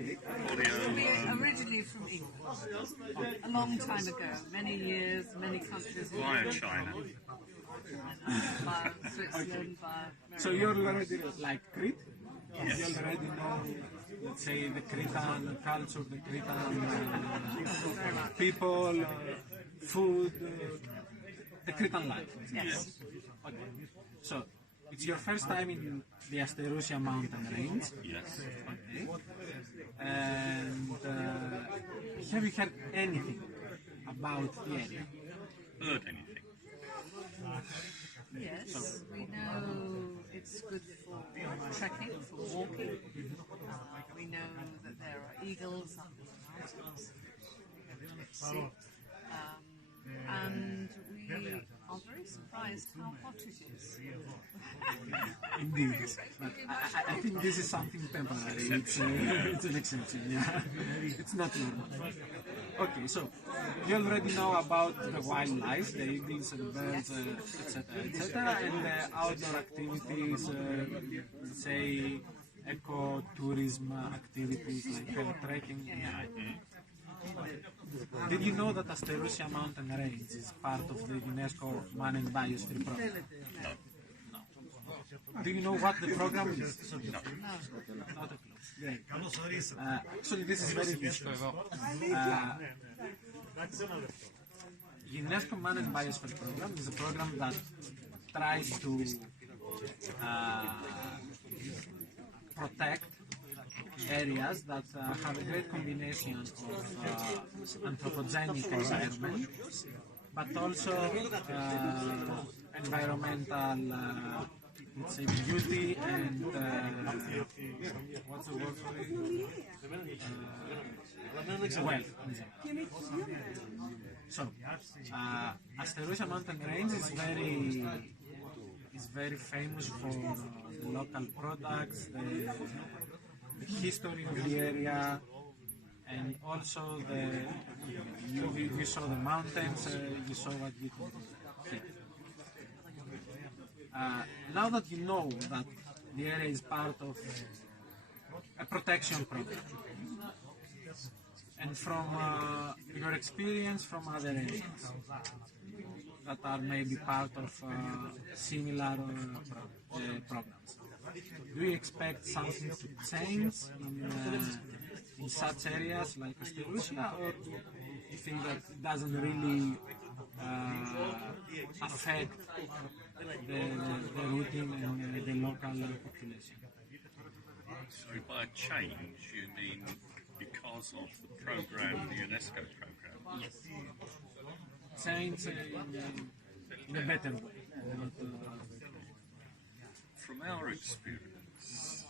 Okay. Originally from England, a long time ago, many years, many countries. Via China. Via Switzerland, via... So you already like Crete? Yes. You already know, let's say, the Cretan culture, the Cretan people, food, the Cretan life. Yes. Okay. So, it's your first time in the Asterousia mountain range. Yes. Okay. And have you heard anything about the area? Heard anything? Yes, we know it's good for trekking, for walking. We know that there are eagles up in the mountains. And we are very surprised how hot it is. Indeed. But I think this is something temporary. It's an exception, yeah. It's not normal. Okay, so you already know about the wildlife, the eagles and birds, etc., and the outdoor activities, say eco-tourism activities like trekking. Yeah. Did you know that Asterousia mountain range is part of the UNESCO Managed Biosphere program? No. Do you know what the program is? No. Not a clue. Great. Actually, this is very useful. UNESCO Managed Biosphere program is a program that tries to protect areas that have a great combination of anthropogenic environment, but also environmental, let's say, beauty and what's the word for it? Wealth. So, Asterousia mountain range is very famous for the local products, the history of the area, and also you saw the mountains, you saw what you can see. Now that you know that the area is part of a protection program, and from your experience from other areas that are maybe part of similar programs, do you expect something to change in such areas like Asterousia, or do you think that it doesn't really affect the routine and the local population? So by change, you mean because of the program, the UNESCO program? Yes. Change in a better way. From our experience,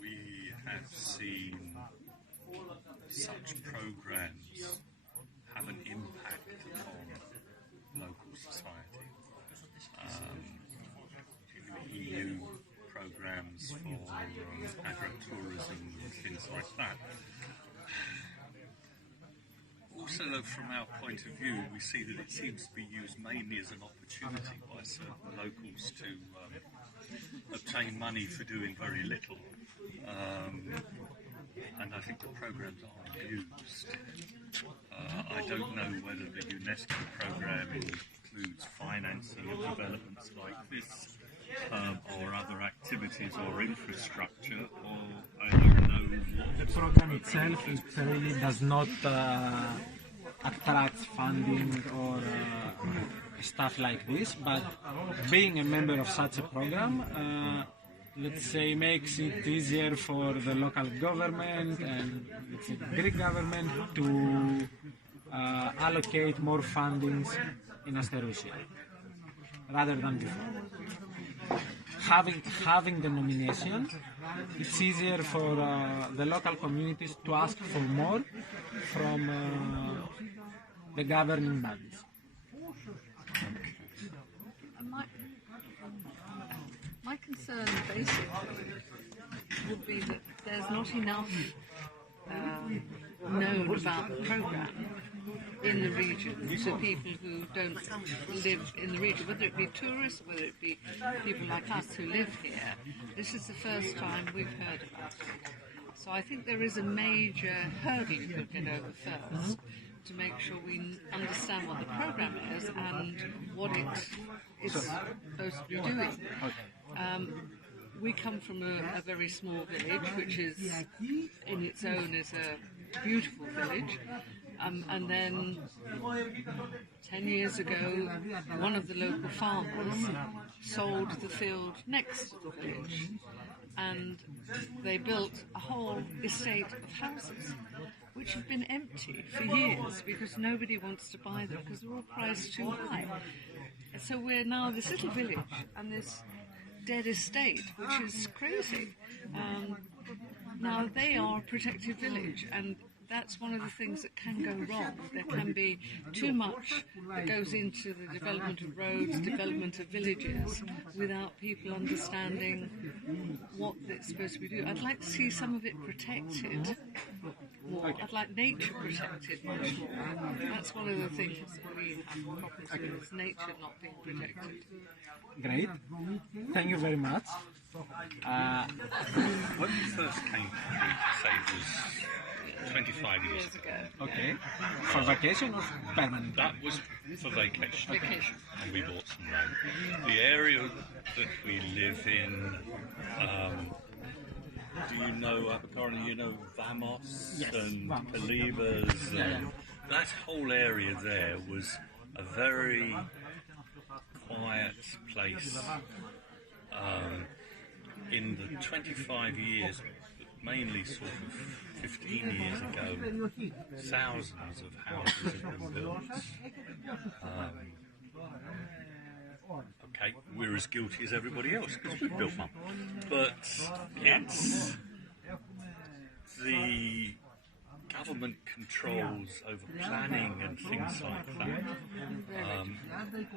we have seen such programs have an impact upon local society. The EU programs for agro-tourism and things like that. Also, though, from our point of view, we see that it seems to be used mainly as an opportunity by certain locals to obtain money for doing very little. And I think the programs aren't used. I don't know whether the UNESCO program includes financing of developments like this, or other activities or infrastructure, or I don't know what. The program itself really does not attract funding or stuff like this, but being a member of such a program, let's say, makes it easier for the local government and, let's say, the Greek government to allocate more fundings in Asterousia rather than before. Having the nomination, it's easier for the local communities to ask for more from the governing bodies. My concern basically would be that there's not enough known about the programme in the region to people who don't live in the region, whether it be tourists, whether it be people like us who live here. This is the first time we've heard about it. So I think there is a major hurdle you've got to get over first to make sure we understand what the program is and what it is supposed to be doing. We come from a very small village, which is in its own is a beautiful village. And then 10 years ago, one of the local farmers sold the field next to the village, and they built a whole estate of houses which have been empty for years because nobody wants to buy them because they're all priced too high. So we're now this little village and this dead estate, which is crazy. Now they are a protected village, and that's one of the things that can go wrong. There can be too much that goes into the development of roads, development of villages, without people understanding what it's supposed to be doing. I'd like to see some of it protected more. I'd like nature protected much more. That's one of the things that we have problems with, is nature not being protected. Great. Thank you very much. When we first came to Crete, say it was 25 years ago. Okay. For vacation or permanent? That was for vacation. Vacation. And we bought some land. The area that we live in, do you know Abercorn? You know Vamos and Palibas? That whole area there was a very quiet place. In the 25 years, mainly sort of 15 years ago, thousands of houses have been built. Okay, we're as guilty as everybody else because we've built one. But it's the government controls over planning and things like that.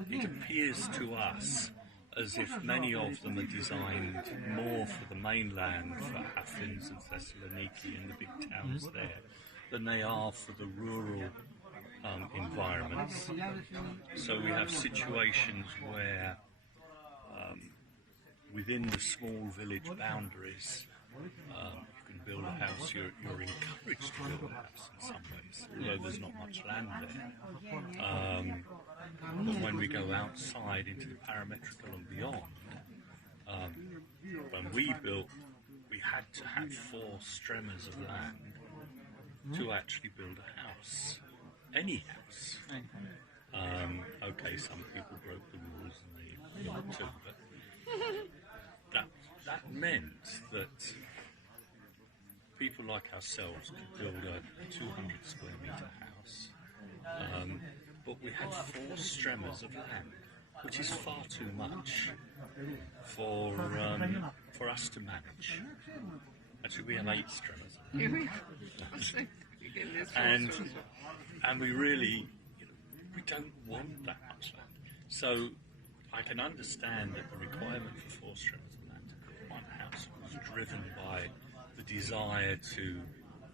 It appears to us as if many of them are designed more for the mainland, for Athens and Thessaloniki and the big towns there, than they are for the rural environments. So we have situations where within the small village boundaries you can build a house. You're encouraged to build a house in some ways, although there's not much land there. But when we go outside into the parametrical and beyond, when we built, we had to have 4 stremas of land to actually build a house, any house. Okay, some people broke the rules and they built too, but that meant that people like ourselves could build a 200 square metre house. But we had 4 stremas of land, which is far too much for us to manage. Actually, we have 8 stremas. And we really, we don't want that much land. So I can understand that the requirement for 4 stremas of land to build one house was driven by the desire to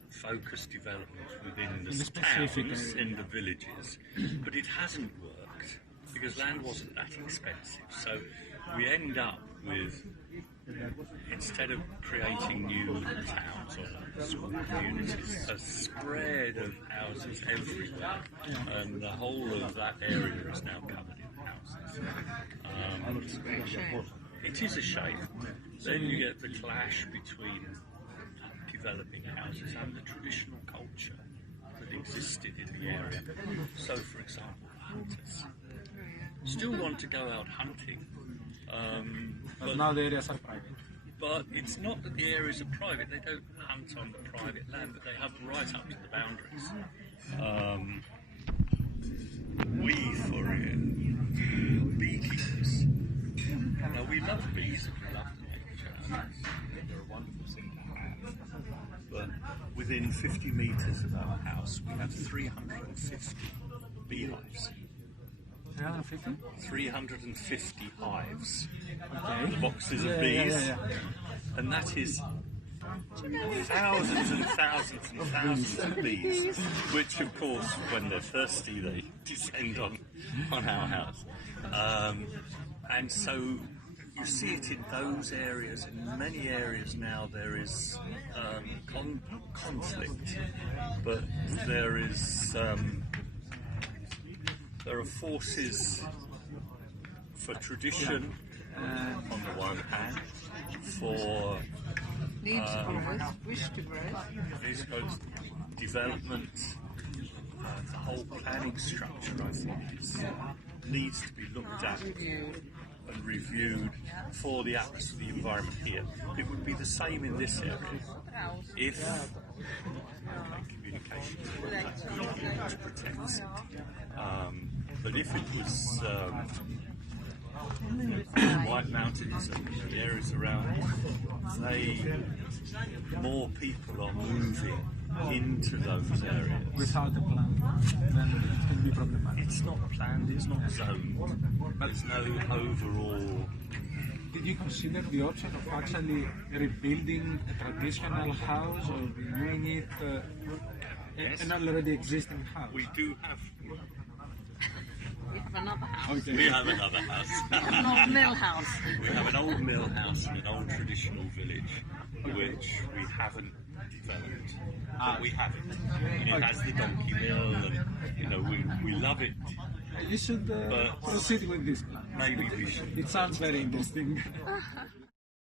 focus development within the towns, in the villages, but it hasn't worked because land wasn't that expensive. So we end up with, instead of creating new towns or small communities, a spread of houses everywhere, and the whole of that area is now covered in houses. It is a shame. Then you get the clash between developing houses and the traditional culture that existed in the area. So, for example, hunters still want to go out hunting, but now the areas are private. But it's not that the areas are private, they don't hunt on the private land, but they have right up to the boundaries. We, for beekeepers, now we love bees and we love them. They're a wonderful thing to have. But within 50 metres of our house, we have 350 beehives. 350? 350 hives. Okay. Boxes of bees. And that is thousands and thousands and thousands of bees, which of course, when they're thirsty, they descend on our house. And so you see it in those areas. In many areas now there is conflict, but there are forces for tradition on the one hand, for Needs growth, wish to grow. Development, the whole planning structure, I think, needs to be looked at and reviewed for the atmosphere, the environment here. It would be the same in this area if communications were that good to protect it. But if it was White Mountains and the areas around, more people are moving into those areas. Without a plan, then it can be problematic. It's not planned, it's not zoned, but there's no overall. Did you consider the option of actually rebuilding a traditional house or renewing it, Yes. an already existing house? We do have. We have another house. Okay. We have another house. An old mill house. We have an old mill house in an old traditional village, which we haven't developed. But we have it. It has the donkey mill, and we love it. You should proceed with this plan. Maybe we should. It sounds very interesting.